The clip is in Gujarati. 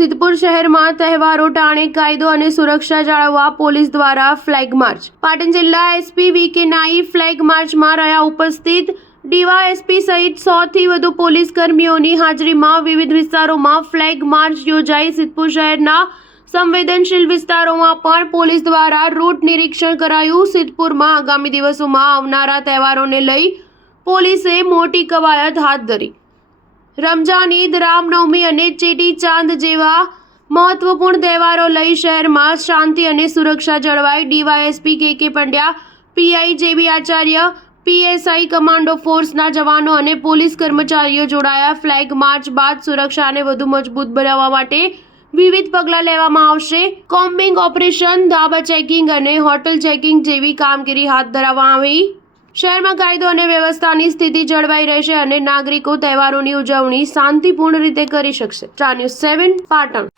સિદ્ધપુર શહેરમાં તહેવારો ટાણે કાયદો અને સુરક્ષા જાળવવા પોલીસ દ્વારા ફ્લેગ માર્ચ. પાટણ જિલ્લા એસપી વી.કે. નાઈ ફ્લેગ માર્ચમાં રહ્યા ઉપસ્થિત. ડીવાયએસપી સહિત 100 થી વધુ પોલીસ કર્મીઓની હાજરીમાં વિવિધ વિસ્તારોમાં ફ્લેગ માર્ચ યોજાઈ. સિદ્ધપુર શહેરના સંવેદનશીલ વિસ્તારોમાં પણ પોલીસ દ્વારા રૂટ નિરીક્ષણ કરાયું. સિદ્ધપુરમાં આગામી દિવસોમાં આવનારા તહેવારોને લઈ પોલીસે મોટી કવાયત હાથ ધરી. રમજાન, ઈદ, રામનવમી અને ચેટી ચાંદ જેવા મહત્વપૂર્ણ તહેવારો લઈ શહેરમાં શાંતિ અને સુરક્ષા જળવાય. ડીવાયએસપી કે Pandya, PI જે.બી. Acharya, PSI, commando ફોર્સના જવાનો અને પોલીસ કર્મચારીઓ જોડાયા. ફ્લેગ માર્ચ બાદ સુરક્ષાને વધુ મજબૂત બનાવવા માટે વિવિધ પગલાં લેવામાં આવશે. કોમ્બિંગ ઓપરેશન, ધાબા ચેકિંગ અને હોટલ ચેકિંગ જેવી કામગીરી હાથ ધરવામાં આવી. શહેરમાં કાયદો અને વ્યવસ્થાની સ્થિતિ જળવાઈ રહેશે અને નાગરિકો તહેવારોની ઉજવણી શાંતિપૂર્ણ રીતે કરી શકશે. Star news 7 Patan.